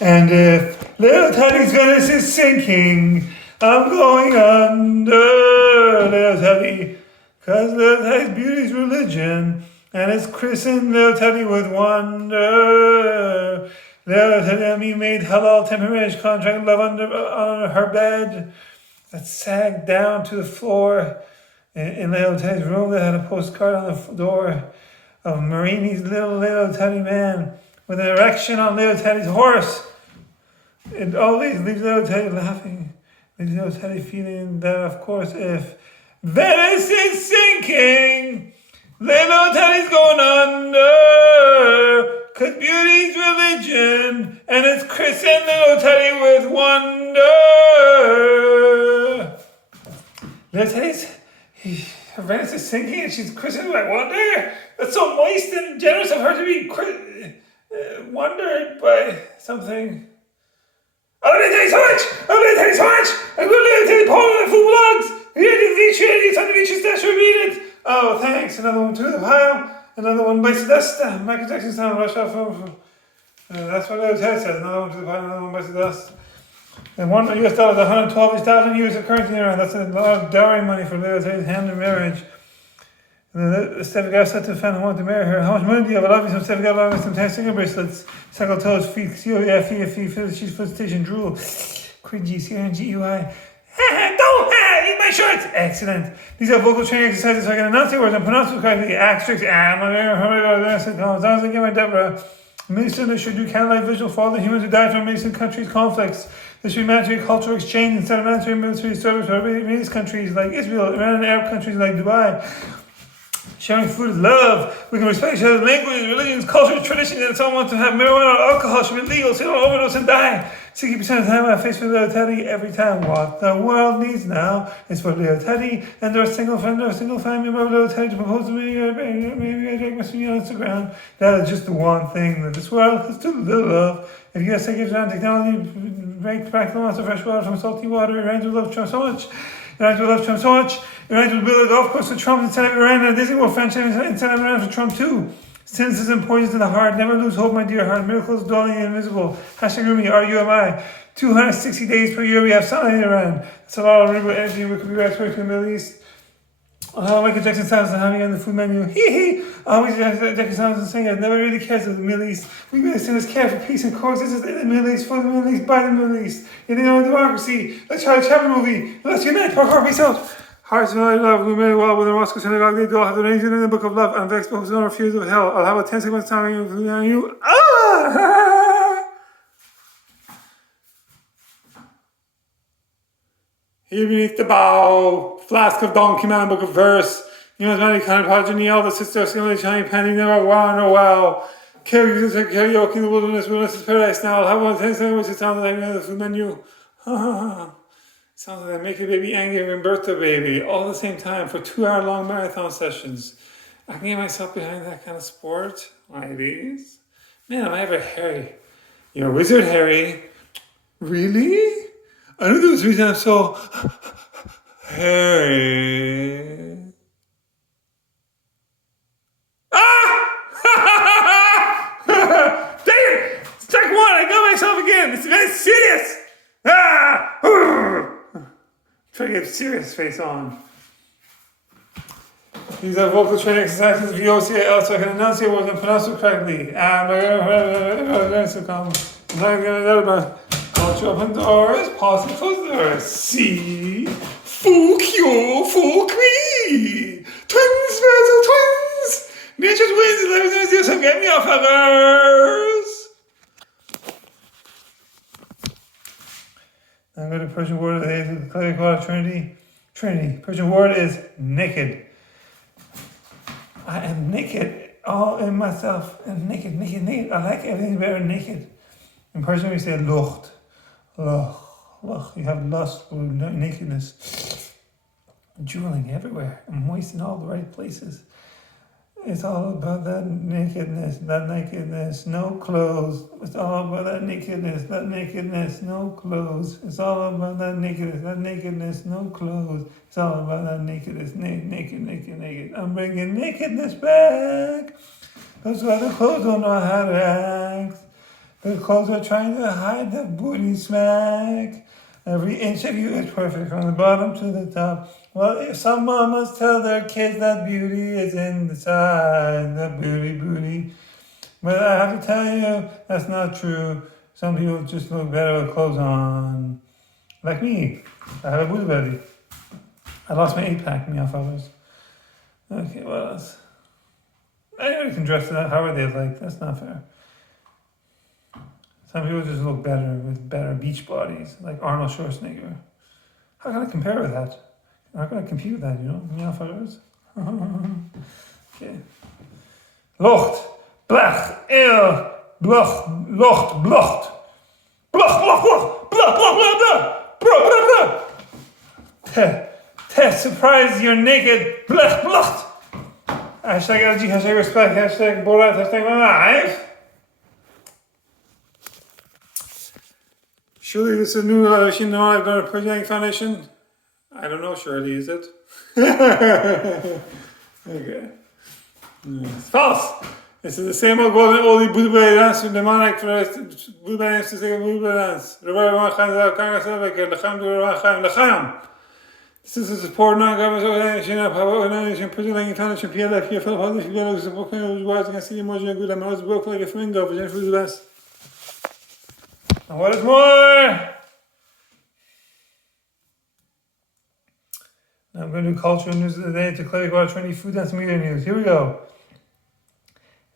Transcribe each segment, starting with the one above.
And if little Teddy's Venice is sinking, I'm going under, little Teddy. Cause little Teddy's beauty's religion, and it's christened little Teddy with wonder. Little Teddy and me made halal temperament contract love under her bed that sagged down to the floor. In little Teddy's room, they had a postcard on the door of Marini's little Teddy man with an erection on little Teddy's horse. It always leaves little Teddy laughing. Leaves little Teddy feeling that, of course, if Venice is sinking, little Teddy's going under. Cause beauty's religion, and it's christened little Teddy with wonder. Little Teddy's, her Venice is sinking and she's christened with wonder? That's so moist and generous of her to be wondered by something. Oh, let me tell you so much! Oh, let me tell you so much! I'm going to tell you Paul and food blogs! It's on the beaches, that's read it! Oh, thanks. Another one to the pile. Another one bites the dust. Michael Jackson's down, rush off. That's what Little Ted says. Another one to the pile, another one bites the dust. And $1 US is 112,000 US currency around. That's a lot of dowry money for Little Ted's hand in marriage. And the Steffi Gav said to the fan who wanted to marry her, how much money do you have? I love you some Steffi Gav, I love you some 10 finger bracelets. Cycle toes, feet, she's foot station, drool. Cringy, CNGUI. Don't eat my shorts! Excellent. These are vocal training exercises so I can announce the words and pronounce them correctly. Asterisk, sounds like my Deborah. Minister should do candlelight visual for all the humans who died from Mason countries' conflicts. This should be mandatory cultural exchange instead of mandatory military service for these countries like Israel, Iran, and Arab countries like Dubai. Sharing food is love. We can respect each other's languages, religions, cultures, traditions, and someone to have marijuana or alcohol should be legal so you don't overdose and die. 60% of the time I face with Little Teddy every time. What the world needs now is for Little Teddy and their single friend or single family member of Little Teddy to propose to me or maybe I drink my sweetie on Instagram. That is just the one thing that this world has too little of. If USA gives around technology, break practical amounts of fresh water from salty water, Iran will love Trump so much. Iran will love Trump so much. Iran will build a golf course for Trump instead of Iran and a Disney World franchise instead of Iran for Trump too. Cynicism poisons to the heart. Never lose hope, my dear heart. Miracles dwelling and invisible. Hashtag Rumi, RUMI. 260 days per year we have sunlight in Iran. That's a lot of renewable energy we could be exporting to the Middle East. How Michael Jackson sounds and having on the food menu. Hee hee. Always Jackson sounds and saying, I never really cared for the Middle East. We really send us care for peace and coexistence in the Middle East, for the Middle East, by the Middle East. In the democracy. Let's try a chapter movie. Let's unite. Parkour, peace out. Hearts and I love, we made well with the Moscow synagogue. They do all have the names in the book of love. And vexed because no refuse of hell. I'll have a 10 seconds time on you. Ah! Here beneath the bow, flask of donkey man, book of verse. You must many kind of progeny, all the sister, similarly shiny penny, never wow, no wow. Karaoke in the wilderness is paradise now. I'll have one 10 seconds, which it sounds like the food menu. Sounds like I make a baby angry and birth a baby all at the same time for 2-hour-long marathon sessions. I can get myself behind that kind of sport, ladies. Man, am I ever hairy? You're a wizard, Harry. Really? I know there was a reason I'm so hairy. Ah! Dang it! Strike one! I got myself again! It's very serious! Ah! Try to get a serious face on. These are vocal training exercises of VOCL so I can enunciate words and pronounce them correctly. Culture open doors, pause and close doors. See? Fuck you, fuck me! Twins, battle twins! Nature's winds, 11 years, so get me off, others! I'm going to Persian word of the Clay Water Trinity. Persian word is naked. I am naked, all in myself. And naked. I like everything better naked. In Persian we say lucht. Luch. You have lust, nakedness. Drooling everywhere and moist in all the right places. It's all about that nakedness, no clothes. It's all about that nakedness, no clothes. It's all about that nakedness, no clothes. It's all about that nakedness, naked. I'm bringing nakedness back. That's why the clothes don't know how to act. The clothes are trying to hide the booty smack. Every inch of you is perfect from the bottom to the top. Well, if some mamas tell their kids that beauty is inside the booty. But I have to tell you, that's not true. Some people just look better with clothes on. Like me. I have a booty belly. I lost my 8-pack, me off others. Okay, what else? Anybody can dress it up however they like. That's not fair. Some people just look better with better beach bodies, like Arnold Schwarzenegger. How can I compare with that? How can I compete with that, you know? Me off others? Okay. Locht, blach, il, blocht, locht, blocht. Blocht, blocht, blocht, blocht, blocht, blocht, blocht, blocht, blocht. Surprise, you're naked. Blech, blocht. Hashtag LG, hashtag respect, hashtag Borat, hashtag live. Surely this is a new I've done a Project Foundation. I don't know, Shirley, is it? Okay. It's false. This is the same old golden oldie Buddha dance with demonic for Buddha dance to say Buddha dance. This is a support non-government organization of power organization, Project Foundation, PLF, PFL, Public, PLF, support was against the emotion and good. I'm always broke like a flamingo for Jennifer Best. And what is more? Now I'm going to do cultural news of the day to clarify trendy food and media news. Here we go.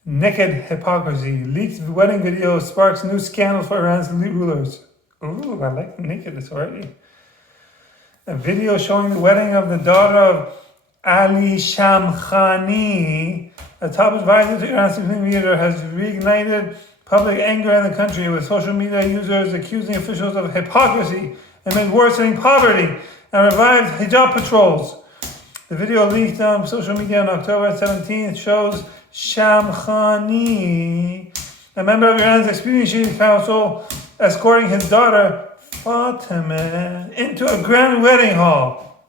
Naked hypocrisy. Leaked wedding video sparks new scandal for Iran's elite rulers. Ooh, I like nakedness already. A video showing the wedding of the daughter of Ali Shamkhani, a top advisor to Iran's supreme leader, has reignited public anger in the country, with social media users accusing officials of hypocrisy amid worsening poverty, and revived hijab patrols. The video leaked on social media on October 17th shows Shamkhani, a member of Iran's Expeditionary Council, escorting his daughter Fatima into a grand wedding hall.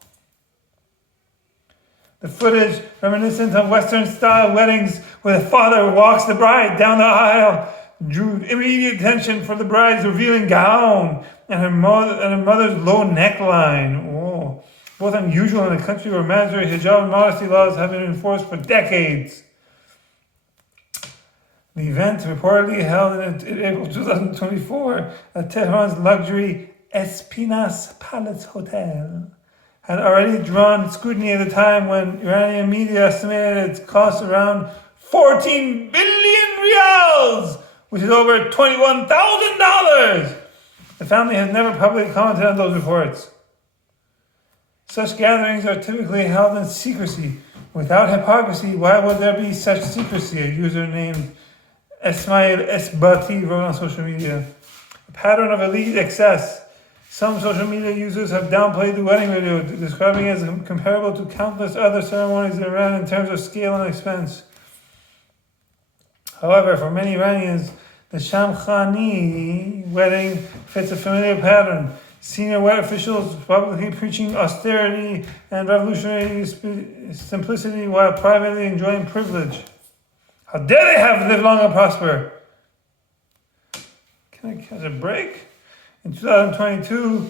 The footage, reminiscent of Western-style weddings where the father walks the bride down the aisle, drew immediate attention for the bride's revealing gown and her mother's low neckline. Oh, both unusual in a country where mandatory hijab and modesty laws have been enforced for decades. The event, reportedly held in April 2024 at Tehran's luxury Espinas Palace Hotel, had already drawn scrutiny at a time when Iranian media estimated its cost around 14 billion rials, which is over $21,000. The family has never publicly commented on those reports. Such gatherings are typically held in secrecy. Without hypocrisy, why would there be such secrecy? A user named Esmail Esbati wrote on social media. A pattern of elite excess. Some social media users have downplayed the wedding video, describing it as comparable to countless other ceremonies in Iran in terms of scale and expense. However, for many Iranians, the Shamkhani wedding fits a familiar pattern. Senior white officials publicly preaching austerity and revolutionary simplicity while privately enjoying privilege. How dare they have live long and prosper? Can I catch a break? In 2022,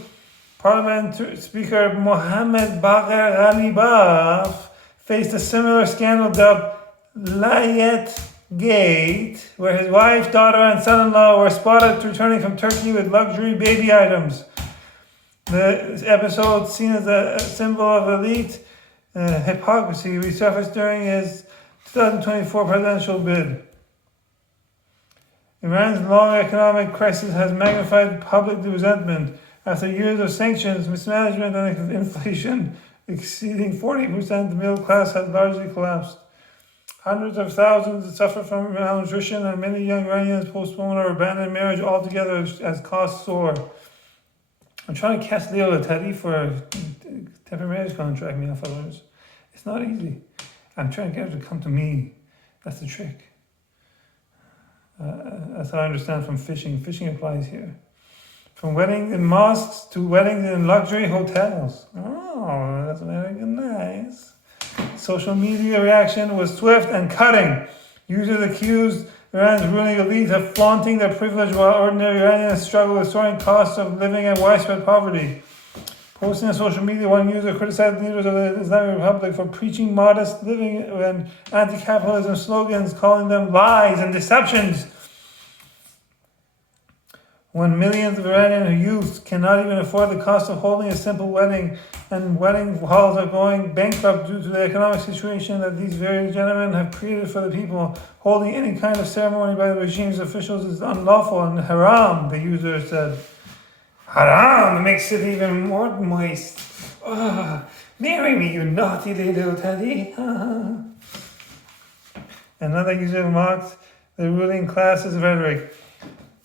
Parliament Speaker Mohammed Bagher Ghalibaf faced a similar scandal dubbed Layet Gate, where his wife, daughter, and son-in-law were spotted returning from Turkey with luxury baby items. The episode, seen as a symbol of elite hypocrisy, resurfaced during his 2024 presidential bid. Iran's long economic crisis has magnified public resentment. After years of sanctions, mismanagement, and inflation exceeding 40%, the middle class has largely collapsed. Hundreds of thousands suffer from malnutrition, and many young Iranians postpone or abandon marriage altogether as costs soar. I'm trying to cast Leo Teddy for a temporary marriage contract, me off others. It's not easy. I'm trying to get her to come to me. That's the trick. That's how I understand from fishing. Fishing applies here. From weddings in mosques to weddings in luxury hotels. Oh, that's very nice. Social media reaction was swift and cutting. Users accused Iran's ruling elite are flaunting their privilege while ordinary Iranians struggle with soaring costs of living and widespread poverty. Posting on social media, one user criticized leaders of the Islamic Republic for preaching modest living and anti-capitalism slogans, calling them lies and deceptions. When millions of Iranian youth cannot even afford the cost of holding a simple wedding, and wedding halls are going bankrupt due to the economic situation that these very gentlemen have created for the people, holding any kind of ceremony by the regime's officials is unlawful and haram, the user said. Haram, it makes it even more moist. Oh, marry me, you naughty little teddy. Another user mocked the ruling class's rhetoric.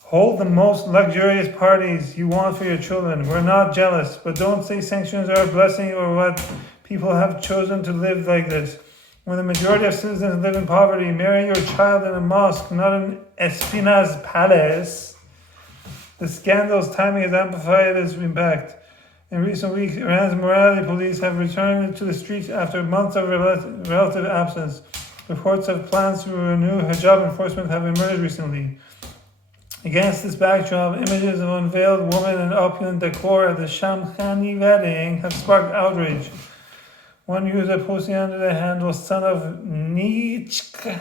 Hold the most luxurious parties you want for your children. We're not jealous, but don't say sanctions are a blessing or what people have chosen to live like this. When the majority of citizens live in poverty, marry your child in a mosque, not in Espina's palace. The scandal's timing has amplified its impact. In recent weeks, Iran's morality police have returned to the streets after months of relative absence. Reports of plans to renew hijab enforcement have emerged recently. Against this backdrop, images of unveiled women in opulent decor at the Shamkhani wedding have sparked outrage. One user posting under the handle "Son of Nietzsche"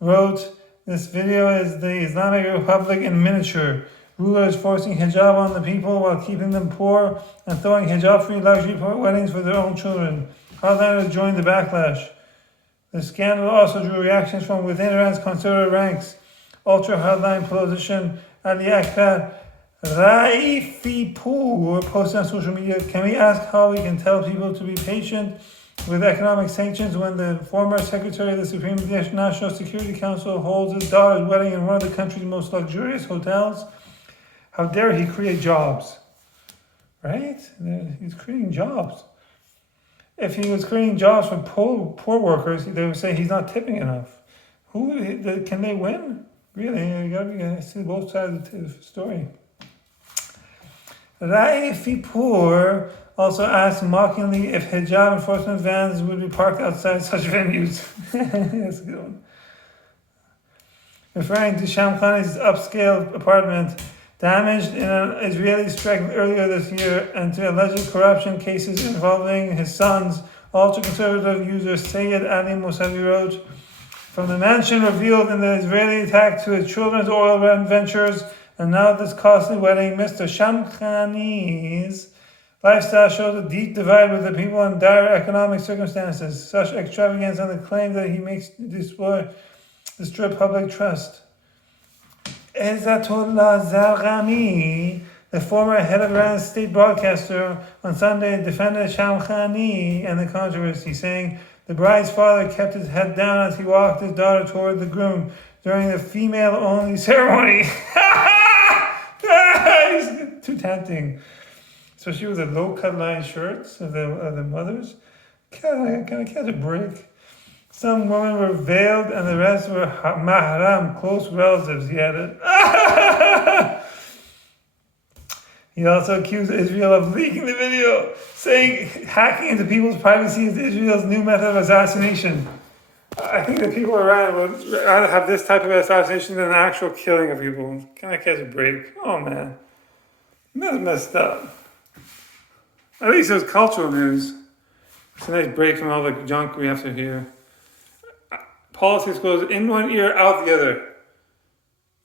wrote, "This video is the Islamic Republic in miniature. Rulers forcing hijab on the people while keeping them poor and throwing hijab-free luxury weddings for their own children. Hardliners joined the backlash." The scandal also drew reactions from within Iran's conservative ranks. Ultra-hardline politician Ali Akbar Raifipour posted on social media, "Can we ask how we can tell people to be patient with economic sanctions when the former secretary of the Supreme National Security Council holds his daughter's wedding in one of the country's most luxurious hotels? How dare he create jobs?" Right? He's creating jobs. If he was creating jobs for poor workers, they would say he's not tipping enough. Can they win? Really, you gotta see both sides of the story. Raifipour also asked mockingly if hijab enforcement vans would be parked outside such venues. That's a good one. Referring to Shamkhani's upscale apartment, damaged in an Israeli strike earlier this year, and to alleged corruption cases involving his sons, ultra-conservative user Sayed Ali Mousavi wrote, "From the mansion revealed in the Israeli attack to his children's oil ventures, and now this costly wedding, Mr. Shamkhani's lifestyle shows a deep divide with the people in dire economic circumstances. Such extravagance and the claim that he makes destroy public trust." Izzatullah Zarqami, the former head of Iran's state broadcaster, on Sunday defended Shamkhani and the controversy, saying the bride's father kept his head down as he walked his daughter toward the groom during the female-only ceremony. Too tempting. Especially with the low-cut line shirts of the mothers. Can I catch a break? Some women were veiled and the rest were mahram, close relatives, he added. He also accused Israel of leaking the video, saying hacking into people's privacy is Israel's new method of assassination. I think that people around would rather have this type of assassination than the actual killing of people. Can I catch a break? Oh man. That's messed up. At least it was cultural news. It's a nice break from all the junk we have to hear. Politics goes in one ear, out the other.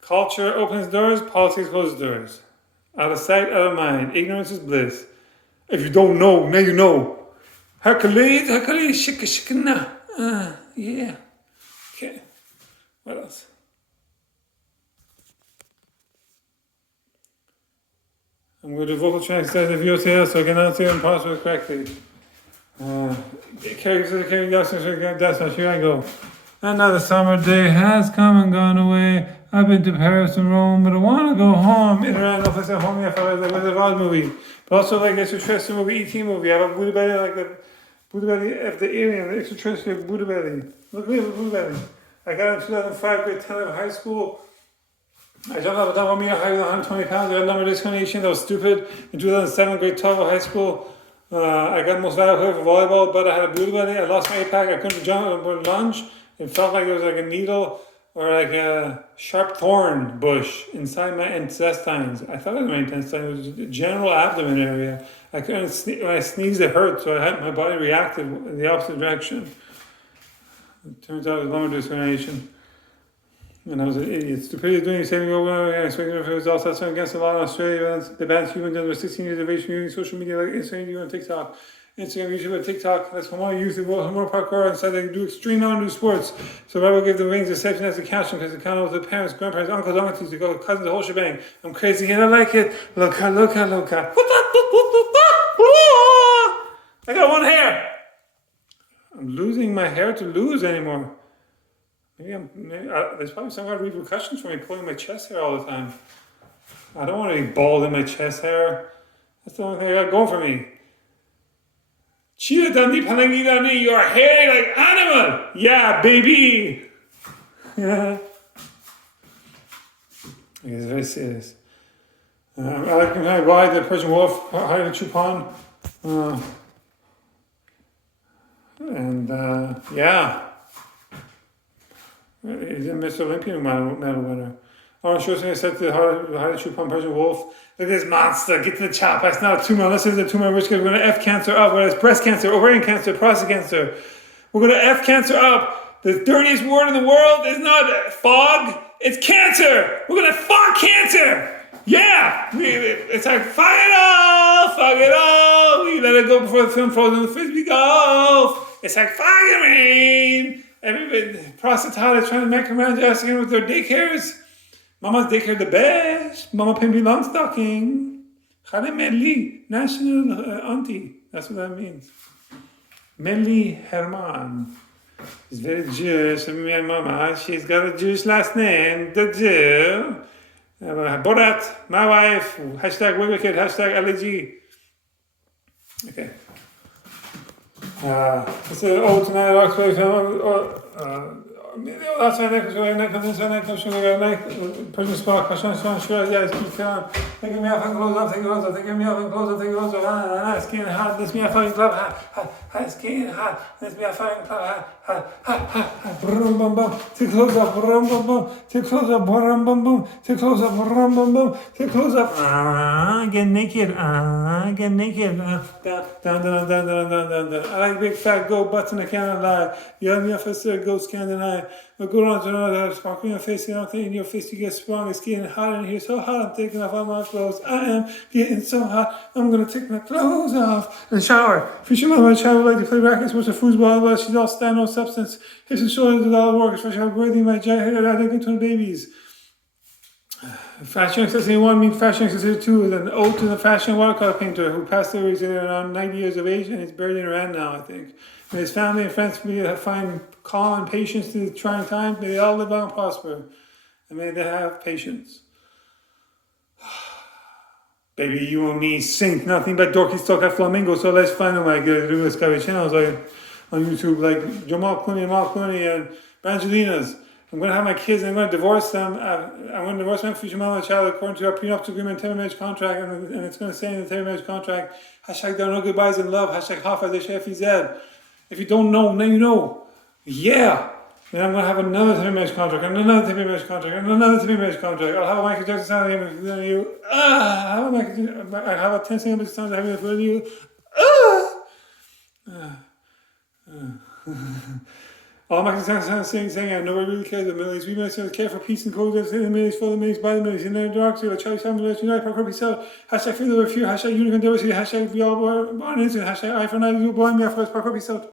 Culture opens doors, politics closes doors. Out of sight, out of mind. Ignorance is bliss. If you don't know, now you know. Hercules, shika, shikana. Yeah. Okay. What else? I'm going to do vocal translation of UCL so I can answer and pronounce it correctly. Here I go. Another summer day has come and gone away. I've been to Paris and Rome, but I want to go home. In Iran, no place at home yet. It was a Rod movie. But also like the extraterrestrial movie, E.T. movie. I have a Buddha belly, like the Buddha belly of the alien, the extraterrestrial Buddha belly. Look at me, the Buddha belly. I got in 2005, grade 10 of high school. I jumped off a top 1 meter high with 120 pounds. I got number discrimination. That was stupid. In 2007, grade 12 of high school, I got most valuable player for volleyball, but I had a Buddha belly. I lost my 8-pack. I couldn't jump or lunge. It felt like there was like a needle or like a sharp thorn bush inside my intestines. I thought it was my intestines. It was the general abdomen area. I couldn't when I sneezed, it hurt, so my body reacted in the opposite direction. It turns out it was lumbar discrimination. And I was an idiot. Stupidity doing saving over and expecting if it was also against the law in Australia. They banned humans under 16 years of age from using social media like Instagram, and TikTok. Instagram, YouTube, and TikTok. That's more youth who go more parkour and so they do extreme non-new sports. So I will give the wings a safety net to catch them because they count with the parents, grandparents, uncles, aunties, to go cousins, the whole shebang. I'm crazy and I like it. Look. I got one hair. I'm losing my hair to lose anymore. There's probably some kind of repercussions for me pulling my chest hair all the time. I don't want to be bald in my chest hair. That's the only thing I got going for me. Cheetah dundee palangi dundee, you're hairy like animal. Yeah, baby. Yeah. It's very serious. I like why the Persian wolf hiding to Chupan. Yeah. He's a Mr. Olympian medal winner. Oh, sure, I said to the hiding Chupan Persian wolf, look at this monster, get to the chop. That's not a tumor. Unless it's a tumor, we're going to F cancer up. Whether it's breast cancer, ovarian cancer, prostate cancer. We're going to F cancer up. The dirtiest word in the world is not fog, it's cancer. We're going to fog cancer. Yeah. It's like, fuck it all. We let it go before the film falls in the frisbee golf. It's like, fuck it, rain. Everybody, prostatitis trying to make around asking with their daycares. Mama's daycare the best. Mama Pimpy Longstocking. Khale Melli, national auntie. That's what that means. Melli Herman. She's very Jewish. My mama, she's got a Jewish last name, the Jew. Borat, my wife. Hashtag Wicked, hashtag LG. Okay. It's an old tonight, Oxford. That's why person spot, sure, yes, keep going. Take me off and close up, take it also, take me off and close up, take it also. Skin hot, let's me a fucking club, hot, skin hot, let's me a fucking club, hot, brum bum bum, take close up, brum bum bum, take close up, brum bum bum, take close up, brum bum bum, take close up, get naked, get naked, down. I like big fat goat butts and I cannot lie. You have me off a third goat scan and I. But go on to another spark in your face, you don't think in your face you get strong, it's getting hot in here, so hot I'm taking off all my clothes. I am getting so hot, I'm gonna take my clothes off and shower. If you my child would like to play rackets, watch a foosball, but she's all stand no substance. Hips and shoulders do all the work, especially how breathing my giant head, I think into the babies. Fashion Accessory 1 means Fashion Accessory 2 is an ode to the fashion watercolor painter who passed away around 90 years of age and is buried in Iran now, I think. May his family and friends find calm and patience through the trying times. May they all live long and prosper. And may they have patience. Baby, you and me sink nothing but dorky stuck at flamingo, so let's find them like do Discovery channels like on YouTube, like Jamal Clooney and Brangelina's. I'm going to have my kids and I'm going to divorce them. I'm going to divorce my future mom and child according to our prenuptial agreement, temporary marriage contract, and it's going to say in the temporary marriage contract, hashtag there are no goodbyes in love, hashtag Hafaz. If you don't know, now you know. Yeah. Then I'm going to have another temporary marriage contract, and another temporary marriage contract, and another temporary marriage contract. I'll have a Michael Jackson sound of you. I have a 10 single sound of having with you. All Michael Jackson saying, nobody really cares. The millions, we must care for peace and coexistence in the millions, for the millions, by the millions, in their dark side, Charlie Simon, let's unite, properly sell. Hashtag free the fear, hashtag unicorn diversity, hashtag we all born instant, hashtag I for night, you born me after us, properly sell.